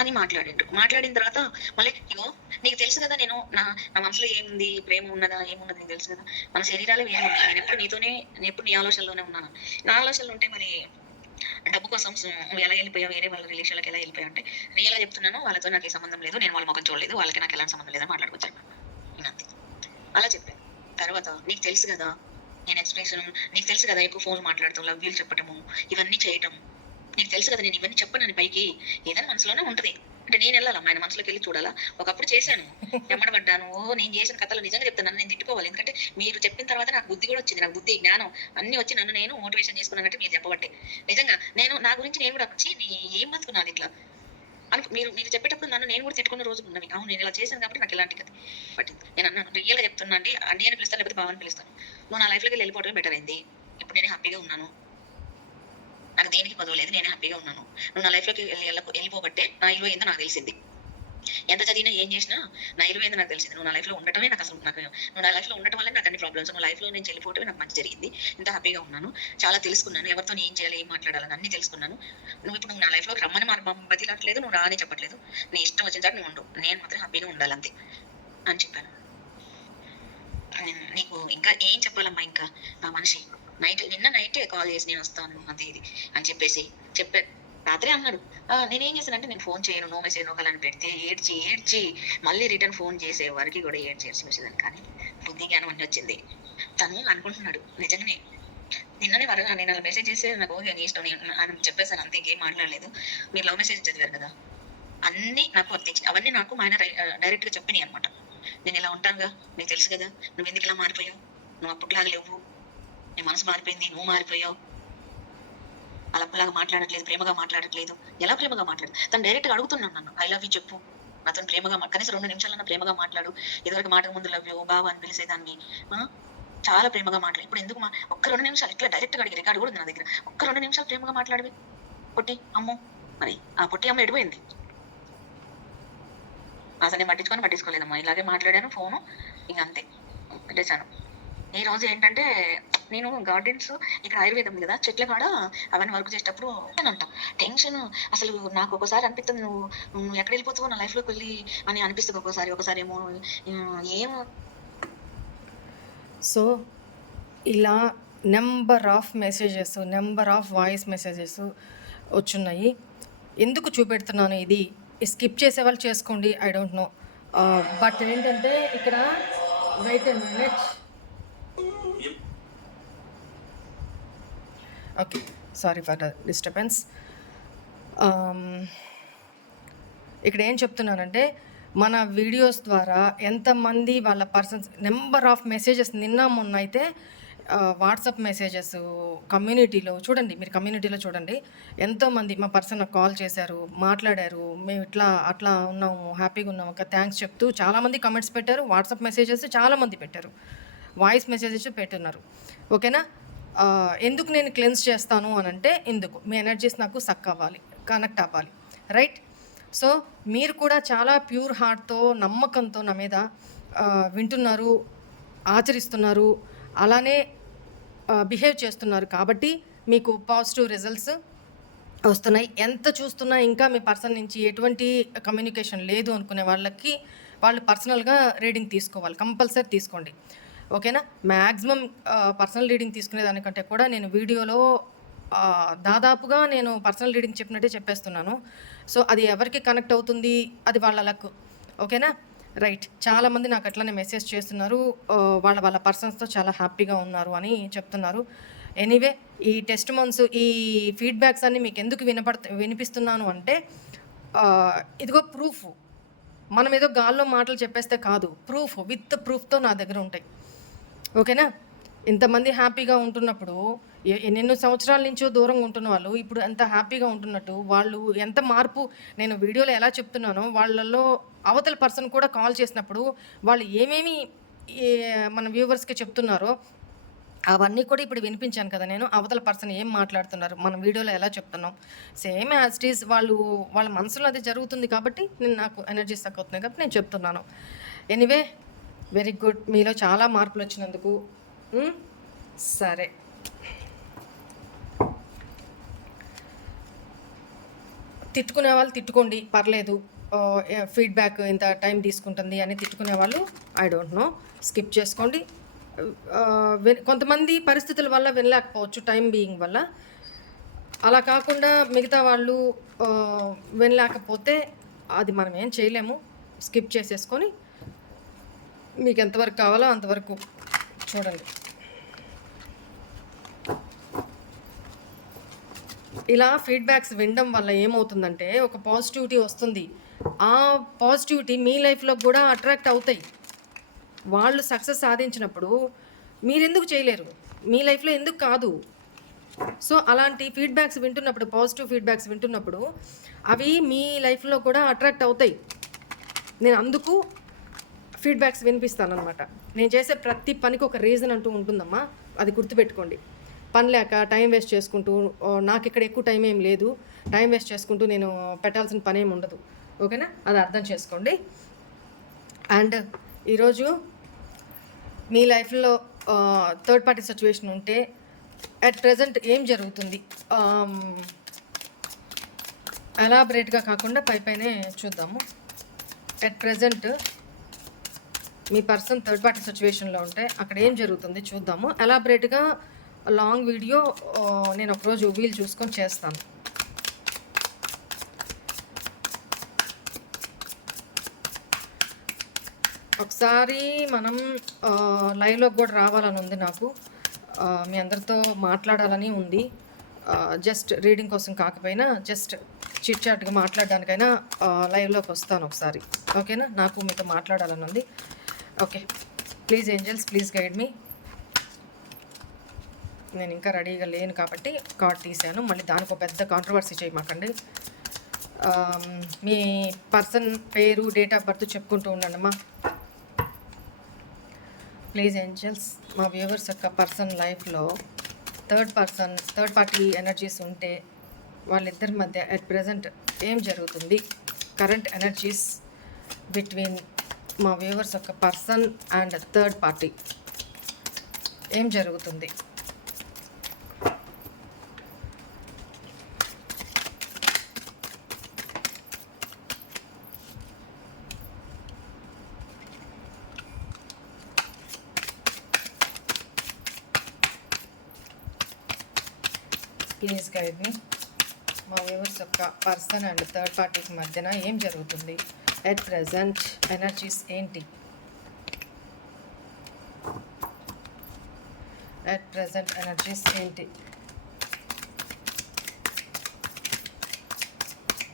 అని మాట్లాడిన తర్వాత మళ్ళీ ఇగో నీకు తెలుసు కదా, నేను నా నా మనసులో ఏముంది, ప్రేమ ఉన్నదా ఏమున్నది నీకు తెలుసు కదా, మన శరీరాలు ఏముంది, నేను ఎప్పుడు నీ ఆలోచనలోనే ఉన్నాను. నా ఆలోచనలు ఉంటే మరి డబ్బు కోసం నువ్వు ఎలా వెళ్ళిపోయావు, వేరే వాళ్ళ రిలేషన్లకు ఎలా వెళ్ళిపోయావు అంటే రియల్గా చెప్తున్నాను, వాళ్ళతో నాకు ఏ సంబంధం లేదు, నేను వాళ్ళ ముఖం చూడలేదు, వాళ్ళకి నాకు ఎలాంటి సంబంధం లేదని మాట్లాడుకొచ్చాను నేను అంతే. అలా చెప్పాను. తర్వాత నీకు తెలుసు కదా నేను ఎక్స్ప్రెషన్, నీకు తెలుసు కదా ఎక్కువ ఫోన్ మాట్లాడటం, లవ్ యూలు చెప్పటము, ఇవన్నీ చేయటం, నీకు తెలుసు కదా నేను ఇవన్నీ చెప్పను పైకి, ఏదైనా మనసులోనే ఉంటుంది. అంటే నేను వెళ్ళాలా ఆయన మనసులోకి వెళ్ళి చూడాలా? ఒకప్పుడు చేశాను, ఎమ్మడబడ్డాను. నేను చేసిన కథలు నిజంగా చెప్తాను, నేను తిట్టుకోవాలి. ఎందుకంటే మీరు చెప్పిన తర్వాత నాకు బుద్ధి కూడా వచ్చింది, నాకు బుద్ధి జ్ఞానం అన్ని వచ్చి నన్ను నేను మోటివేషన్ చేసుకున్నానంటే మీరు చెప్పబట్టే. నిజంగా నా గురించి నేను కూడా వచ్చి ఏం బతుకున్నాను ఇట్లా మీరు చెప్పేటప్పుడు నేను కూడా తిట్టుకున్న రోజులు ఉన్నవి. అవును నేను ఇలా చేశాను కాబట్టి నాకు ఇలాంటి కథ పట్టింది. నేను అన్నాను రియల్గా చెప్తున్నా అండి అని పిలుస్తాను, లేకపోతే బావని పిలుస్తాను. నువ్వు నా లైఫ్లోకి వెళ్ళిపోవడమే బెటర్ అయింది. ఇప్పుడు నేను హ్యాపీగా ఉన్నాను, నాకు దేనికి పదవలేదు, నేనే హ్యాపీగా ఉన్నాను. నువ్వు నా లైఫ్లోకి వెళ్ళిపోబట్టే నా ఇల్లు ఏందో నాకు తెలిసింది. ఎంత చదివినా ఏం చేసినా నా ఇల్లు ఏందో నాకు తెలిసింది. నువ్వు నా లైఫ్లో ఉండటమే నాకు అసలు నువ్వు నా లైఫ్లో ఉండటం వల్ల నాకు అన్ని ప్రాబ్లమ్స్. నువ్వు లైఫ్లో నుంచి వెళ్ళిపోవటమే నాకు మంచి జరిగింది. ఇంత హ్యాపీగా ఉన్నాను, చాలా తెలుసుకున్నాను, ఎవరితో ఏం చేయాలి ఏం మాట్లాడాలని అన్ని తెలుసుకున్నాను. నువ్వు నా లైఫ్లోకి రమ్మని బతిలాట్లేదు, నువ్వు రాని చెప్పట్లేదు, నీ ఇష్టం వచ్చిన చాటు నువ్వు ఉండు, నేను మాత్రం హ్యాపీగా ఉండాలంతే అని చెప్పాను. నీకు ఇంకా ఏం చెప్పాలమ్మా, ఇంకా ఆ మనిషి నిన్న నైటే కాల్ చేసి నేను వస్తాను అది ఇది అని చెప్పారు. రాత్రి అన్నాడు. నేనేం చేశానంటే నేను ఫోన్ చేయను, నో మెసేజ్ నోకాలని పెడితే ఏడ్చి మళ్ళీ రిటర్న్ ఫోన్ చేసే వరకు కూడా ఏడ్చి మెసేజ్. కానీ బుద్ధి జ్ఞానం అన్నీ వచ్చింది. తను అనుకుంటున్నాడు నిజంగానే. నిన్ననే నేను అలా మెసేజ్ చేస్తే నాకు నీ ఇష్టం అని చెప్పేసాను అంతే, ఇంకేం మాట్లాడలేదు. మీరు లవ్ మెసేజ్ చదివారు కదా, అన్నీ నాకు వర్తించి అవన్నీ నాకు మా ఆయన డైరెక్ట్గా చెప్పినాయి అనమాట. నేను ఇలా ఉంటానుగా, నీకు తెలుసు కదా, నువ్వు ఎందుకు ఇలా మారిపోయావు, నువ్వు అప్పట్లాగా లేవు, నీ మనసు మారిపోయింది, నువ్వు మారిపోయావు, అలప్పలాగా మాట్లాడట్లేదు, ప్రేమగా మాట్లాడట్లేదు. ఎలా ప్రేమగా మాట్లాడు? తను డైరెక్ట్గా అడుగుతున్నాను నన్ను, ఐ లవ్ యూ చెప్పు, నాతో ప్రేమగా కనీసం 2 నిమిషాలన్నా ప్రేమగా మాట్లాడు. ఇదివరకు మాటకు ముందు లవ్ యూ బావా అని పిలిచేదాన్ని, చాలా ప్రేమగా మాట్లాడు. ఇప్పుడు ఎందుకు ఒక్క 2 నిమిషాలు ఇట్లా డైరెక్ట్గా అడిగి రికార్డు కూడా ఉంది నా దగ్గర. ఒక్క 2 నిమిషాలు ప్రేమగా మాట్లాడవి పొట్టి అమ్మో. మరి ఆ పొట్టి అమ్మ ఎడిపోయింది. అసలు నేను పట్టించుకోలేదమ్మా, ఇలాగే మాట్లాడాను ఫోను, ఇంక అంతే పెట్టేశాను. ఈ రోజు ఏంటంటే నేను గార్డెన్స్ ఇక్కడ ఆయుర్వేదం ఉంది కదా, చెట్ల కాడ అవన్నీ వర్క్ చేసేటప్పుడు అంట టెన్షన్. అసలు నాకు ఒకసారి అనిపిస్తుంది నువ్వు ఎక్కడ వెళ్ళిపోతావో నా లైఫ్లోకి వెళ్ళి అని అనిపిస్తుంది ఒకసారి ఏమో ఏమో. సో ఇలా number of messages, number of voice messages వచ్చున్నాయి. ఎందుకు చూపెడుతున్నాను ఇది స్కిప్ చేసే వాళ్ళు చేసుకోండి, ఐ డోంట్ నో. బట్ ఏంటంటే ఇక్కడ wait a minute. Okay, sorry for the disturbance. ఇక్కడ ఏం చెప్తున్నానంటే మన వీడియోస్ ద్వారా ఎంతమంది వాళ్ళ పర్సన్స్ నెంబర్ ఆఫ్ మెసేజెస్ నిన్న మొన్న అయితే వాట్సాప్ మెసేజెస్ కమ్యూనిటీలో చూడండి, మీరు కమ్యూనిటీలో చూడండి, ఎంతోమంది మా పర్సన్ నాకు కాల్ చేశారు, మాట్లాడారు, మేము ఇట్లా అట్లా ఉన్నాము, హ్యాపీగా ఉన్నాము అక్క, థ్యాంక్స్ చెప్తూ చాలామంది కమెంట్స్ పెట్టారు. వాట్సాప్ మెసేజెస్ చాలామంది పెట్టారు, వాయిస్ మెసేజెస్ పెట్టున్నారు. ఓకేనా? ఎందుకు నేను క్లెన్స్ చేస్తాను అని అంటే ఎందుకు మీ ఎనర్జీస్ నాకు సక్ అవ్వాలి, కనెక్ట్ అవ్వాలి, రైట్? సో మీరు కూడా చాలా ప్యూర్ హార్ట్తో నమ్మకంతో నా మీద వింటున్నారు, ఆచరిస్తున్నారు, అలానే బిహేవ్ చేస్తున్నారు కాబట్టి మీకు పాజిటివ్ రిజల్ట్స్ వస్తున్నాయి. ఎంత చూస్తున్నా ఇంకా మీ పర్సన్ నుంచి ఎటువంటి కమ్యూనికేషన్ లేదు అనుకునే వాళ్ళకి వాళ్ళు పర్సనల్గా రీడింగ్ తీసుకోవాలి, కంపల్సరీ తీసుకోండి. ఓకేనా? మ్యాక్సిమం పర్సనల్ రీడింగ్ తీసుకునేదానికంటే కూడా నేను వీడియోలో దాదాపుగా నేను పర్సనల్ రీడింగ్ చెప్పినట్టే చెప్పేస్తున్నాను. సో అది ఎవరికి కనెక్ట్ అవుతుంది అది వాళ్ళ లక్. ఓకేనా? రైట్. చాలామంది నాకు అట్లనే మెసేజ్ చేస్తున్నారు, వాళ్ళ పర్సన్స్తో చాలా హ్యాపీగా ఉన్నారు అని చెప్తున్నారు. ఎనీవే ఈ టెస్ట్ మంత్స్ ఈ ఫీడ్బ్యాక్స్ అన్నీ మీకు ఎందుకు వినిపిస్తున్నాను అంటే ఇదిగో ప్రూఫ్. మనం ఏదో గాల్లో మాటలు చెప్పేస్తే కాదు, విత్ ప్రూఫ్తో నా దగ్గర ఉంటాయి. ఓకేనా? ఇంతమంది హ్యాపీగా ఉంటున్నప్పుడు ఎన్నెన్నో సంవత్సరాల నుంచో దూరంగా ఉంటున్న వాళ్ళు ఇప్పుడు ఎంత హ్యాపీగా ఉంటున్నట్టు వాళ్ళు ఎంత మార్పు నేను వీడియోలో ఎలా చెప్తున్నానో వాళ్ళల్లో అవతల పర్సన్ కూడా కాల్ చేసినప్పుడు వాళ్ళు ఏమేమి మన వ్యూవర్స్కి చెప్తున్నారో అవన్నీ కూడా ఇప్పుడు వినిపించాను కదా నేను. అవతల పర్సన్ ఏం మాట్లాడుతున్నారు మనం వీడియోలో ఎలా చెప్తున్నాం, సేమ్ యాజ్ ఇట్ ఈస్ వాళ్ళ మనసులో అది జరుగుతుంది కాబట్టి నాకు ఎనర్జీస్ తక్కువ అవుతున్నాయి కాబట్టి నేను చెప్తున్నాను. ఎనీవే వెరీ గుడ్, మీలో చాలా మార్పులు వచ్చినందుకు. సరే, తిట్టుకునే వాళ్ళు తిట్టుకోండి, పర్లేదు. ఫీడ్బ్యాక్ ఇంత టైం తీసుకుంటుంది అని తిట్టుకునే వాళ్ళు ఐ డోంట్ నో, స్కిప్ చేసుకోండి. కొంతమంది పరిస్థితుల వల్ల వినలేకపోవచ్చు, టైం బీయింగ్ వల్ల. అలా కాకుండా మిగతా వాళ్ళు వినలేకపోతే అది మనం ఏం చేయలేము, స్కిప్ చేసేసుకొని మీకు ఎంతవరకు కావాలో అంతవరకు చూడండి. ఇలా ఫీడ్బ్యాక్స్ వినడం వల్ల ఏమవుతుందంటే ఒక పాజిటివిటీ వస్తుంది. ఆ పాజిటివిటీ మీ లైఫ్లో కూడా అట్రాక్ట్ అవుతాయి. వాళ్ళు సక్సెస్ సాధించినప్పుడు మీరెందుకు చేయలేరు, మీ లైఫ్లో ఎందుకు కాదు? సో అలాంటి ఫీడ్బ్యాక్స్ వింటున్నప్పుడు, పాజిటివ్ ఫీడ్బ్యాక్స్ వింటున్నప్పుడు అవి మీ లైఫ్లో కూడా అట్రాక్ట్ అవుతాయి. నేను అందుకు ఫీడ్బ్యాక్స్ వినిపిస్తానమాట. నేను చేసే ప్రతి పనికి ఒక రీజన్ అంటూ ఉంటుందమ్మా, అది గుర్తుపెట్టుకోండి. పని లేక టైం వేస్ట్ చేసుకుంటూ, నాకు ఇక్కడ ఎక్కువ టైం ఏం లేదు, టైం వేస్ట్ చేసుకుంటూ నేను పెట్టాల్సిన పని ఏమి ఉండదు. ఓకేనా, అది అర్థం చేసుకోండి. అండ్ ఈరోజు మీ లైఫ్లో థర్డ్ పార్టీ సిచ్యువేషన్ ఉంటే అట్ ప్రజెంట్ ఏం జరుగుతుంది, ఎలాబరేట్గా కాకుండా పైనే చూద్దాము. At present me person third party సిచ్యువేషన్లో ఉంటే అక్కడ ఏం జరుగుతుంది చూద్దాము. ఎలాబరేట్గా లాంగ్ వీడియో నేను ఒకరోజు వీలు చూసుకొని చేస్తాను. ఒకసారి మనం లైవ్లోకి కూడా రావాలని ఉంది నాకు, మీ అందరితో మాట్లాడాలని ఉంది. జస్ట్ రీడింగ్ కోసం కాకపోయినా జస్ట్ చిట్ చాట్గా మాట్లాడడానికైనా లైవ్లోకి వస్తాను ఒకసారి. ఓకేనా, నాకు మీతో మాట్లాడాలని ఉంది. Okay, please angels, please guide me. నేను ఇంకా రెడీగా లేను కాబట్టి కార్డ్ తీసాను, మళ్ళీ దానికి ఒక పెద్ద కాంట్రవర్సీ చేయమాకండి. మీ పర్సన్ పేరు, డేట్ ఆఫ్ బర్త్ చెప్పుకుంటూ ఉండండమ్మా ప్లీజ్ ఏంజల్స్. మా వ్యూవర్స్ యొక్క పర్సన్ లైఫ్లో థర్డ్ పార్టీ ఎనర్జీస్ ఉంటే వాళ్ళిద్దరి మధ్య అట్ ప్రజెంట్ ఏం జరుగుతుంది, కరెంట్ ఎనర్జీస్ బిట్వీన్ మా వ్యూవర్స్ యొక్క పర్సన్ అండ్ థర్డ్ పార్టీ ఏం జరుగుతుంది? ప్లీజ్ గైడ్ మీ. మా వ్యూవర్స్ యొక్క పర్సన్ అండ్ థర్డ్ పార్టీకి మధ్యన ఏం జరుగుతుంది, ఎట్ ప్రజెంట్ ఎనర్జీస్ ఏంటి? ఎట్ ప్రజెంట్ ఎనర్జీస్ ఏంటి?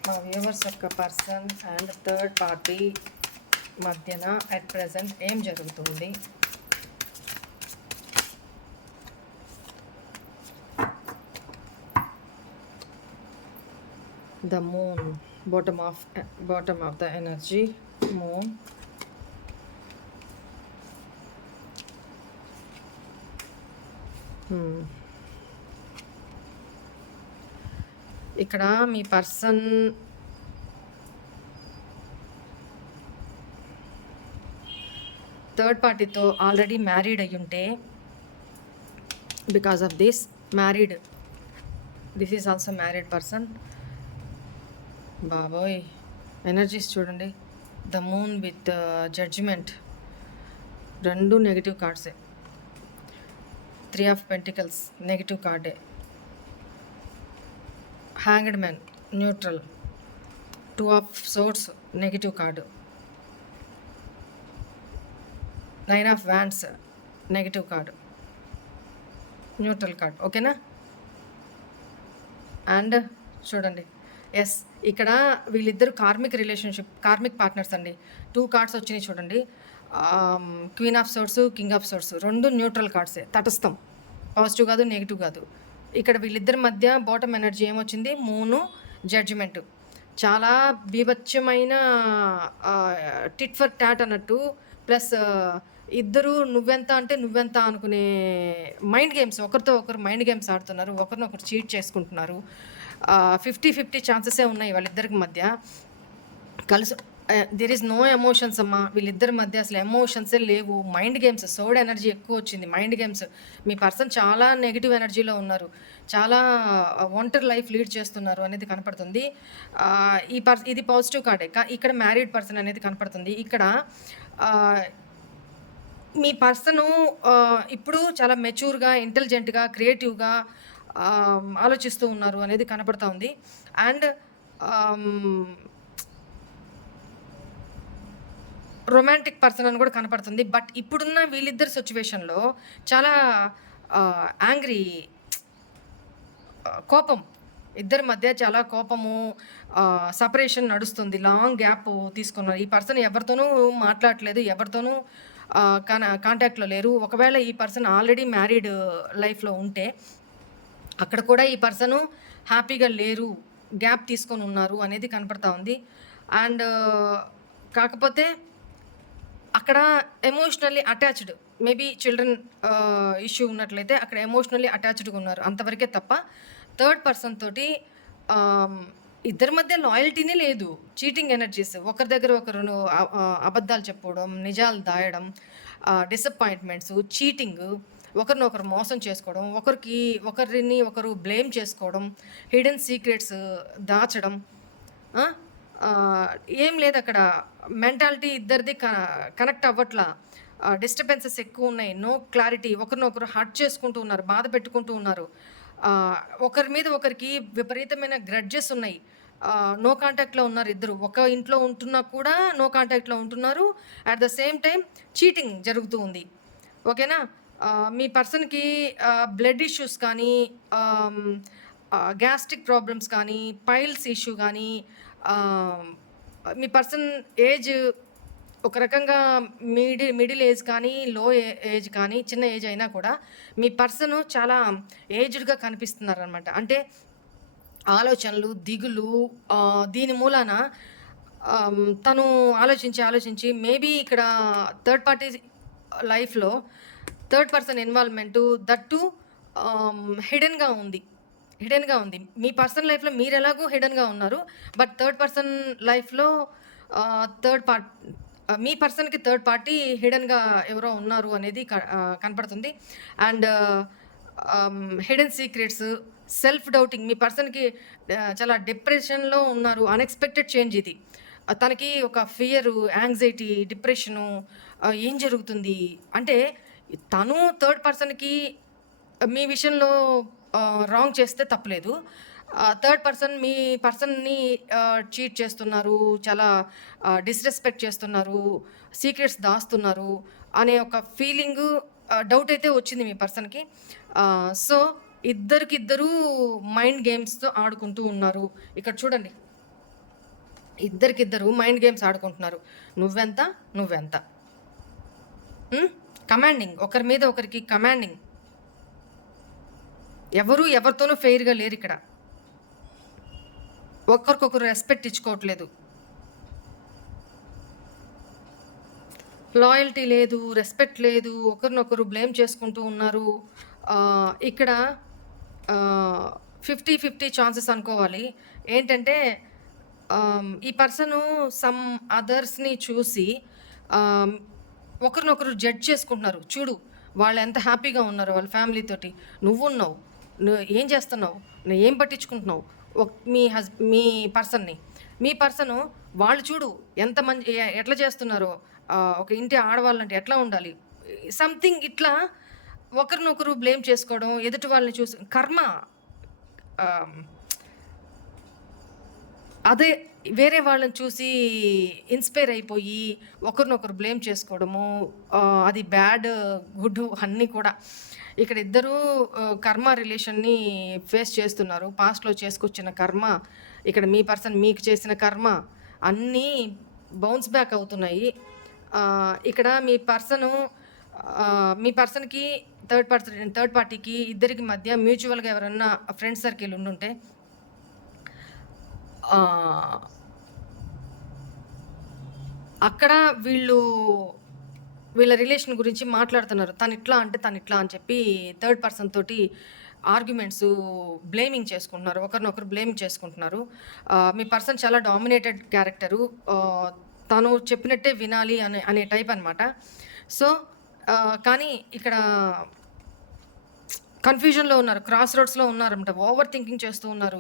మా వ్యూవర్స్ యొక్క పర్సన్ అండ్ థర్డ్ పార్టీ మధ్యన ఎట్ ప్రజెంట్ ఏం జరుగుతుంది? The moon, bottom of the energy, moon. ఇక్కడ మీ పర్సన్ థర్డ్ పార్టీతో ఆల్రెడీ మ్యారీడ్ అయ్యి ఉంటే, because of this is also married person. బాబోయ్, ఎనర్జీస్ చూడండి. ద మూన్ విత్ జడ్జిమెంట్, రెండు నెగిటివ్ కార్డ్సే. 3 ఆఫ్ పెంటికల్స్ నెగిటివ్ కార్డే. Hanged man neutral. 2 of swords negative card. 9 of wands negative card, neutral card. ఓకేనా, and చూడండి, yes, ఇక్కడ వీళ్ళిద్దరు karmic partners అండి. 2 కార్డ్స్ వచ్చినాయి చూడండి. Queen of swords, king of swords, రెండు న్యూట్రల్ కార్డ్సే, తటస్థం, పాజిటివ్ కాదు, నెగిటివ్ కాదు. ఇక్కడ వీళ్ళిద్దరి మధ్య బాటమ్ ఎనర్జీ ఏమొచ్చింది, మూను, జడ్జిమెంట్. చాలా బీభత్సమైన టిట్ ఫర్ టాట్ అన్నట్టు. ప్లస్ ఇద్దరు నువ్వెంత అంటే నువ్వెంత అనుకునే మైండ్ గేమ్స్, ఒకరితో ఒకరు మైండ్ గేమ్స్ ఆడుతున్నారు, ఒకరినొకరు చీట్ చేసుకుంటున్నారు. 50-50 ఛాన్సెసే ఉన్నాయి వాళ్ళిద్దరికి మధ్య. కలిసి దెర్ ఈస్ నో ఎమోషన్స్ అమ్మా. వీళ్ళిద్దరి మధ్య అసలు ఎమోషన్సే లేవు. మైండ్ గేమ్స్, సోడ్ ఎనర్జీ ఎక్కువ వచ్చింది. Mind games. మీ పర్సన్ చాలా నెగిటివ్ ఎనర్జీలో ఉన్నారు. చాలా ఒంటరి లైఫ్ లీడ్ చేస్తున్నారు అనేది కనపడుతుంది. ఇది పాజిటివ్ కార్డే. ఇక్కడ మ్యారీడ్ పర్సన్ అనేది కనపడుతుంది. ఇక్కడ మీ పర్సను ఇప్పుడు చాలా మెచ్యూర్గా, ఇంటెలిజెంట్గా, క్రియేటివ్గా ఆలోచిస్తూ ఉన్నారు అనేది కనపడతా ఉంది. అండ్ రొమాంటిక్ పర్సన్ అని కూడా కనపడుతుంది. బట్ ఇప్పుడున్న వీళ్ళిద్దరి సిచ్యువేషన్లో చాలా యాంగ్రీ, కోపం, ఇద్దరి మధ్య చాలా కోపము, సపరేషన్ నడుస్తుంది. లాంగ్ గ్యాప్ తీసుకున్నారు. ఈ పర్సన్ ఎవరితోనూ మాట్లాడట్లేదు, ఎవరితోనూ కాంటాక్ట్లో లేరు. ఒకవేళ ఈ పర్సన్ ఆల్రెడీ మ్యారీడ్ లైఫ్లో ఉంటే అక్కడ కూడా ఈ పర్సను హ్యాపీగా లేరు, గ్యాప్ తీసుకొని ఉన్నారు అనేది కనపడతా ఉంది. అండ్ కాకపోతే అక్కడ emotionally attached, maybe children issue ఉన్నట్లయితే అక్కడ ఎమోషనల్లీ అటాచ్డ్గా ఉన్నారు, అంతవరకే తప్ప థర్డ్ పర్సన్ తోటి ఇద్దరి మధ్య లాయల్టీనే లేదు. చీటింగ్ ఎనర్జీస్, ఒకరి దగ్గర ఒకరు అబద్ధాలు చెప్పుకోవడం, నిజాలు దాయడం, డిసప్పాయింట్మెంట్స్, చీటింగ్, ఒకరినొకరు మోసం చేసుకోవడం, ఒకరిని ఒకరు బ్లేమ్ చేసుకోవడం, హిడెన్ సీక్రెట్స్ దాచడం, ఏం లేదు అక్కడ. మెంటాలిటీ ఇద్దరిది కనెక్ట్ అవ్వట్లా. డిస్టర్బెన్సెస్ ఎక్కువ ఉన్నాయి. No clarity. ఒకరినొకరు హర్ట్ చేసుకుంటూ ఉన్నారు, బాధ పెట్టుకుంటూ ఉన్నారు. ఒకరి మీద ఒకరికి విపరీతమైన గ్రడ్జెస్ ఉన్నాయి. నో కాంటాక్ట్లో ఉన్నారు ఇద్దరు. ఒక ఇంట్లో ఉంటున్నా కూడా నో కాంటాక్ట్లో ఉంటున్నారు. At the same time cheating జరుగుతూ ఉంది. ఓకేనా. మీ పర్సన్కి బ్లడ్ ఇష్యూస్ కానీ, గ్యాస్ట్రిక్ ప్రాబ్లమ్స్ కానీ, పైల్స్ ఇష్యూ కానీ, మీ పర్సన్ ఏజ్ ఒక రకంగా మిడిల్ ఏజ్ కానీ, లో ఏజ్ కానీ, చిన్న ఏజ్ అయినా కూడా మీ పర్సన్ చాలా ఏజ్డ్గా కనిపిస్తున్నారు అనమాట. అంటే ఆలోచనలు, దిగులు, దీని మూలాన తను ఆలోచించి మేబీ ఇక్కడ థర్డ్ పార్టీ లైఫ్లో థర్డ్ పర్సన్ ఇన్వాల్వ్మెంటు దట్టు హిడెన్గా ఉంది. మీ పర్సన్ లైఫ్లో మీరు ఎలాగో హిడెన్గా ఉన్నారు. బట్ థర్డ్ పర్సన్ లైఫ్లో మీ పర్సన్కి థర్డ్ పార్టీ హిడెన్గా ఎవరో ఉన్నారు అనేది కనపడుతుంది. And hidden secrets, self doubting, మీ పర్సన్కి చాలా డిప్రెషన్లో ఉన్నారు. అన్ఎక్స్పెక్టెడ్ చేంజ్ ఇది. తనకి ఒక ఫియరు, యాంగ్జైటీ, డిప్రెషను, ఏం జరుగుతుంది అంటే తను థర్డ్ పర్సన్కి మీ విషయంలో రాంగ్ చేస్తే తప్పలేదు. థర్డ్ పర్సన్ మీ పర్సన్ని చీట్ చేస్తున్నారు, చాలా డిస్రెస్పెక్ట్ చేస్తున్నారు, సీక్రెట్స్ దాస్తున్నారు అనే ఒక ఫీలింగు, డౌట్ అయితే వచ్చింది మీ పర్సన్కి. సో ఇద్దరికిద్దరూ మైండ్ గేమ్స్తో ఆడుకుంటూ ఉన్నారు. ఇక్కడ చూడండి, ఇద్దరికిద్దరు మైండ్ గేమ్స్ ఆడుకుంటున్నారు. నువ్వెంత కమాండింగ్, ఒకరి మీద ఒకరికి కమాండింగ్. ఎవరితోనూ ఫెయిర్గా లేరు ఇక్కడ. ఒకరికొకరు రెస్పెక్ట్ ఇచ్చుకోవట్లేదు. లాయల్టీ లేదు, రెస్పెక్ట్ లేదు, ఒకరినొకరు బ్లేమ్ చేసుకుంటూ ఉన్నారు. ఇక్కడ 50-50 ఛాన్సెస్ అనుకోవాలి. ఏంటంటే ఈ పర్సను సమ్ అదర్స్ని చూసి ఒకరినొకరు జడ్జ్ చేసుకుంటున్నారు. చూడు వాళ్ళు ఎంత హ్యాపీగా ఉన్నారు వాళ్ళ ఫ్యామిలీతోటి, నువ్వు ఏం చేస్తున్నావు, నువ్వు ఏం పట్టించుకుంటున్నావు మీ పర్సను. వాళ్ళు చూడు ఎంతమంది ఎట్లా చేస్తున్నారో, ఒక ఇంటి ఆడవాళ్ళంటే ఎట్లా ఉండాలి, సంథింగ్ ఇట్లా ఒకరినొకరు బ్లేమ్ చేసుకోవడం, ఎదుటి వాళ్ళని చూసి కర్మ, అదే వేరే వాళ్ళని చూసి ఇన్స్పైర్ అయిపోయి ఒకరినొకరు బ్లేమ్ చేసుకోవడము, అది బ్యాడ్ గుడ్ అన్నీ కూడా. ఇక్కడ ఇద్దరు కర్మ రిలేషన్ని ఫేస్ చేస్తున్నారు. పాస్ట్లో చేసుకొచ్చిన కర్మ, ఇక్కడ మీ పర్సన్ మీకు చేసిన కర్మ అన్నీ బౌన్స్ బ్యాక్ అవుతున్నాయి. ఇక్కడ మీ పర్సన్కి థర్డ్ పార్టీకి ఇద్దరికి మధ్య మ్యూచువల్గా ఎవరన్నా ఫ్రెండ్ సర్కిల్ ఉండుంటే అక్కడ వీళ్ళ రిలేషన్ గురించి మాట్లాడుతున్నారు. తను ఇట్లా అని చెప్పి థర్డ్ పర్సన్ తోటి ఆర్గ్యుమెంట్స్, బ్లేమింగ్ చేసుకుంటున్నారు, ఒకరినొకరు బ్లేమ్ చేసుకుంటున్నారు. మీ పర్సన్ చాలా డామినేటెడ్ క్యారెక్టరు. తను చెప్పినట్టే వినాలి అనే టైప్ అనమాట. సో కానీ ఇక్కడ కన్ఫ్యూజన్లో ఉన్నారు, క్రాస్ రోడ్స్లో ఉన్నారన్నమాట. ఓవర్ థింకింగ్ చేస్తూ ఉన్నారు.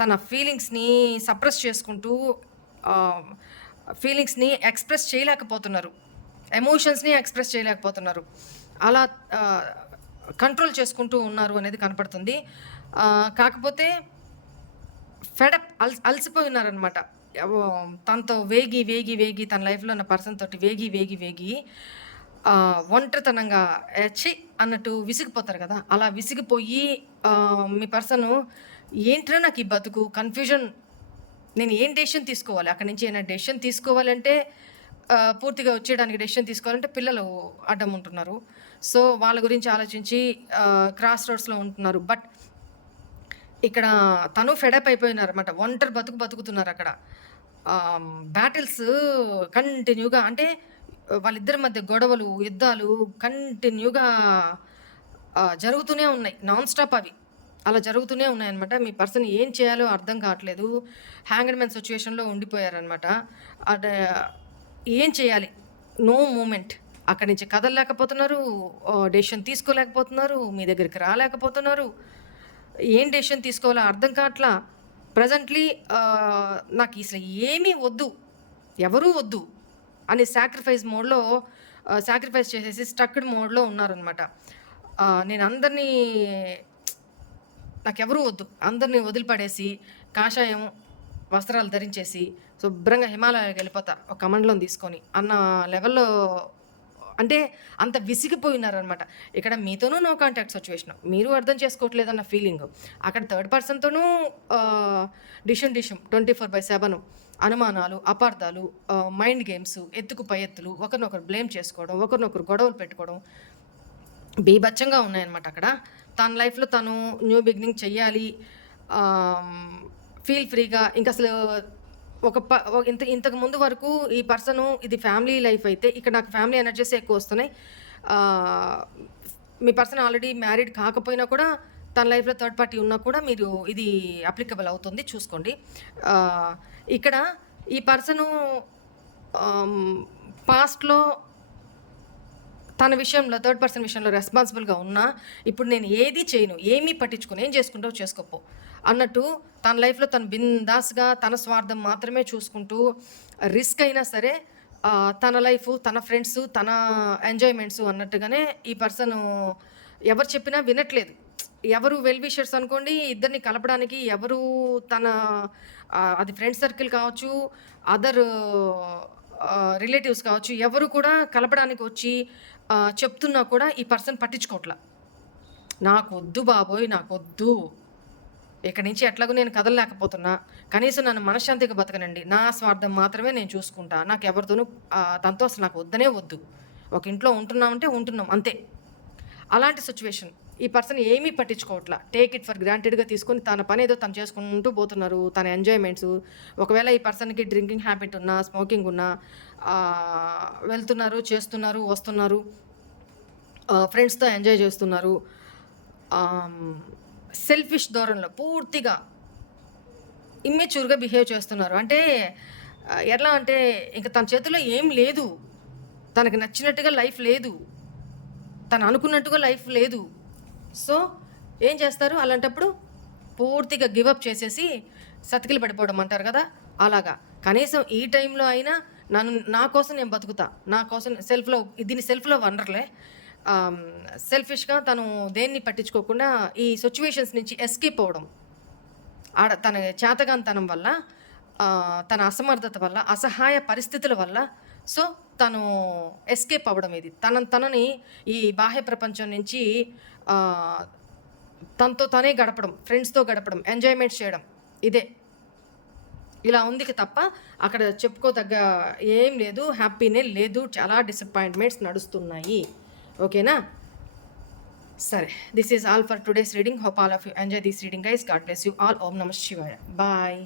తన ఫీలింగ్స్ని సప్రెస్ చేసుకుంటూ ఫీలింగ్స్ని ఎక్స్ప్రెస్ చేయలేకపోతున్నారు, ఎమోషన్స్ని ఎక్స్ప్రెస్ చేయలేకపోతున్నారు. అలా కంట్రోల్ చేసుకుంటూ ఉన్నారు అనేది కనపడుతుంది. కాకపోతే ఫెడప్ అలసిపోయి ఉన్నారనమాట. తనతో వేగి తన లైఫ్లో ఉన్న పర్సన్ తోటి వేగి ఒంటరితనంగా అన్నట్టు విసిగిపోతారు కదా. అలా విసిగిపోయి మీ పర్సను ఏంట్రా నాకు ఈ బతుకు కన్ఫ్యూజన్, నేను ఏం డెసిషన్ తీసుకోవాలి, అక్కడి నుంచి ఏమైనా డెసిషన్ తీసుకోవాలంటే పూర్తిగా వచ్చేయడానికి డెసిషన్ తీసుకోవాలంటే పిల్లలు అడ్డం ఉంటున్నారు. సో వాళ్ళ గురించి ఆలోచించి క్రాస్ రోడ్స్లో ఉంటున్నారు. బట్ ఇక్కడ తను ఫెడప్ అయిపోయినారన్నమాట. ఒంటరి బతుకుతున్నారు అక్కడ. బ్యాటిల్స్ కంటిన్యూగా, అంటే వాళ్ళిద్దరి మధ్య గొడవలు, యుద్ధాలు కంటిన్యూగా జరుగుతూనే ఉన్నాయి, నాన్ స్టాప్. అవి అలా జరుగుతూనే ఉన్నాయన్నమాట. మీ పర్సన్ ఏం చేయాలో అర్థం కావట్లేదు, హ్యాంగ్డ్ మ్యాన్ సిచ్యువేషన్లో ఉండిపోయారనమాట. అంటే ఏం చేయాలి, నో మూమెంట్. అక్కడి నుంచి కదలలేకపోతున్నారు, డెసిషన్ తీసుకోలేకపోతున్నారు, మీ దగ్గరికి రాలేకపోతున్నారు. ఏం డెసిషన్ తీసుకోవాలో అర్థం కావట్లా. ప్రజెంట్లీ నాకు అసలు ఏమీ వద్దు, ఎవరూ వద్దు అని సాక్రిఫైస్ చేసేసి స్టక్డ్ మోడ్లో ఉన్నారనమాట. నేను నాకెవరూ వద్దు, అందరినీ వదిలిపడేసి కాషాయం వస్త్రాలు ధరించేసి శుభ్రంగా హిమాలయాలకు వెళ్ళిపోతా ఒక కమండలం తీసుకొని అన్న లెవెల్లో, అంటే అంత విసిగిపోయినారనమాట. ఇక్కడ మీతోనూ నో కాంటాక్ట్ సిచ్యువేషన్, మీరు అర్థం చేసుకోవట్లేదన్న ఫీలింగ్. అక్కడ థర్డ్ పర్సన్తోనూ డిషం 24/7 అనుమానాలు, అపార్థాలు, మైండ్ గేమ్స్, ఎత్తుకు పై ఎత్తులు, ఒకరినొకరు బ్లేమ్ చేసుకోవడం, ఒకరినొకరు గొడవలు పెట్టుకోవడం బీభత్సంగా ఉన్నాయన్నమాట. అక్కడ తన లైఫ్లో తను న్యూ బిగినింగ్ చెయ్యాలి, ఫీల్ ఫ్రీగా. ఇంక అసలు ఇంతకు ముందు వరకు ఈ పర్సను, ఇది ఫ్యామిలీ లైఫ్ అయితే ఇక్కడ నాకు ఫ్యామిలీ ఎనర్జీస్ ఎక్కువ వస్తున్నాయి. మీ పర్సన్ ఆల్రెడీ మ్యారీడ్ కాకపోయినా కూడా తన లైఫ్లో థర్డ్ పార్టీ ఉన్నా కూడా మీరు ఇది అప్లికబుల్ అవుతుంది, చూసుకోండి. ఇక్కడ ఈ పర్సను పాస్ట్లో తన విషయంలో, థర్డ్ పర్సన్ విషయంలో రెస్పాన్సిబుల్గా ఉన్నా, ఇప్పుడు నేను ఏది చేయను, ఏమీ పట్టించుకుని ఏం చేసుకుంటావు చేసుకోపో అన్నట్టు తన లైఫ్లో తను బిందాస్గా తన స్వార్థం మాత్రమే చూసుకుంటూ, రిస్క్ అయినా సరే తన లైఫ్, తన ఫ్రెండ్స్, తన ఎంజాయ్మెంట్స్ అన్నట్టుగానే ఈ పర్సన్ ఎవరు చెప్పినా వినట్లేదు. ఎవరు వెల్ విషర్స్ అనుకోండి, ఇద్దరిని కలపడానికి ఎవరు అది ఫ్రెండ్ సర్కిల్ కావచ్చు, అదర్ రిలేటివ్స్ కావచ్చు, ఎవరు కూడా కలపడానికి వచ్చి చెప్తున్నా కూడా ఈ పర్సన్ పట్టించుకోవట్లా. నాకొద్దు బాబోయ్, నాకొద్దు, ఇక్కడి నుంచి ఎట్లాగో నేను కదలలేకపోతున్నా, కనీసం నన్ను మనశ్శాంతిగా బతకనండి, నా స్వార్థం మాత్రమే నేను చూసుకుంటా, నాకు ఎవరితోనూ తనతో అసలు నాకు వద్దనే వద్దు, ఒక ఇంట్లో ఉంటున్నామంటే ఉంటున్నాం అంతే. అలాంటి సిచ్యువేషన్. ఈ పర్సన్ ఏమీ పట్టించుకోవట్లా, టేక్ ఇట్ ఫర్ గ్రాంటెడ్గా తీసుకొని తన పని ఏదో తను చేసుకుంటూ పోతున్నారు, తన ఎంజాయ్మెంట్స్. ఒకవేళ ఈ పర్సన్కి డ్రింకింగ్ హ్యాబిట్ ఉన్నా, స్మోకింగ్ ఉన్నా, వెళ్తున్నారు, చేస్తున్నారు, వస్తున్నారు, ఫ్రెండ్స్తో ఎంజాయ్ చేస్తున్నారు. సెల్ఫిష్ ధోరణిలో పూర్తిగా ఇమ్మెచ్యూర్గా బిహేవ్ చేస్తున్నారు. అంటే ఎట్లా అంటే ఇంకా తన చేతిలో ఏం లేదు, తనకు నచ్చినట్టుగా లైఫ్ లేదు, తను అనుకున్నట్టుగా లైఫ్ లేదు. సో ఏం చేస్తారు, అలాంటప్పుడు పూర్తిగా గివప్ చేసేసి సతికిలు పడిపోవడం అంటారు కదా, అలాగా. కనీసం ఈ టైంలో అయినా నా కోసం నేను బతుకుతా, నా కోసం దీన్ని సెల్ఫ్లో వండర్లే, సెల్ఫిష్గా తను దేన్ని పట్టించుకోకుండా ఈ సిచ్యువేషన్స్ నుంచి ఎస్కేప్ అవ్వడం, తన చేతగానితనం వల్ల, తన అసమర్థత వల్ల, అసహాయ పరిస్థితుల వల్ల సో తను ఎస్కేప్ అవ్వడం. ఇది తనని ఈ బాహ్య ప్రపంచం నుంచి తనతో తనే గడపడం, ఫ్రెండ్స్తో గడపడం, ఎంజాయ్మెంట్స్ చేయడం, ఇదే ఇలా ఉంది తప్ప అక్కడ చెప్పుకోదగ్గ ఏం లేదు, హ్యాపీనే లేదు, చాలా డిసప్పాయింట్మెంట్స్ నడుస్తున్నాయి. ఓకేనా? సరే, this is all for today's reading. Hope all of you enjoy this reading guys. God bless you all. ఓం నమః శివాయ. బాయ్.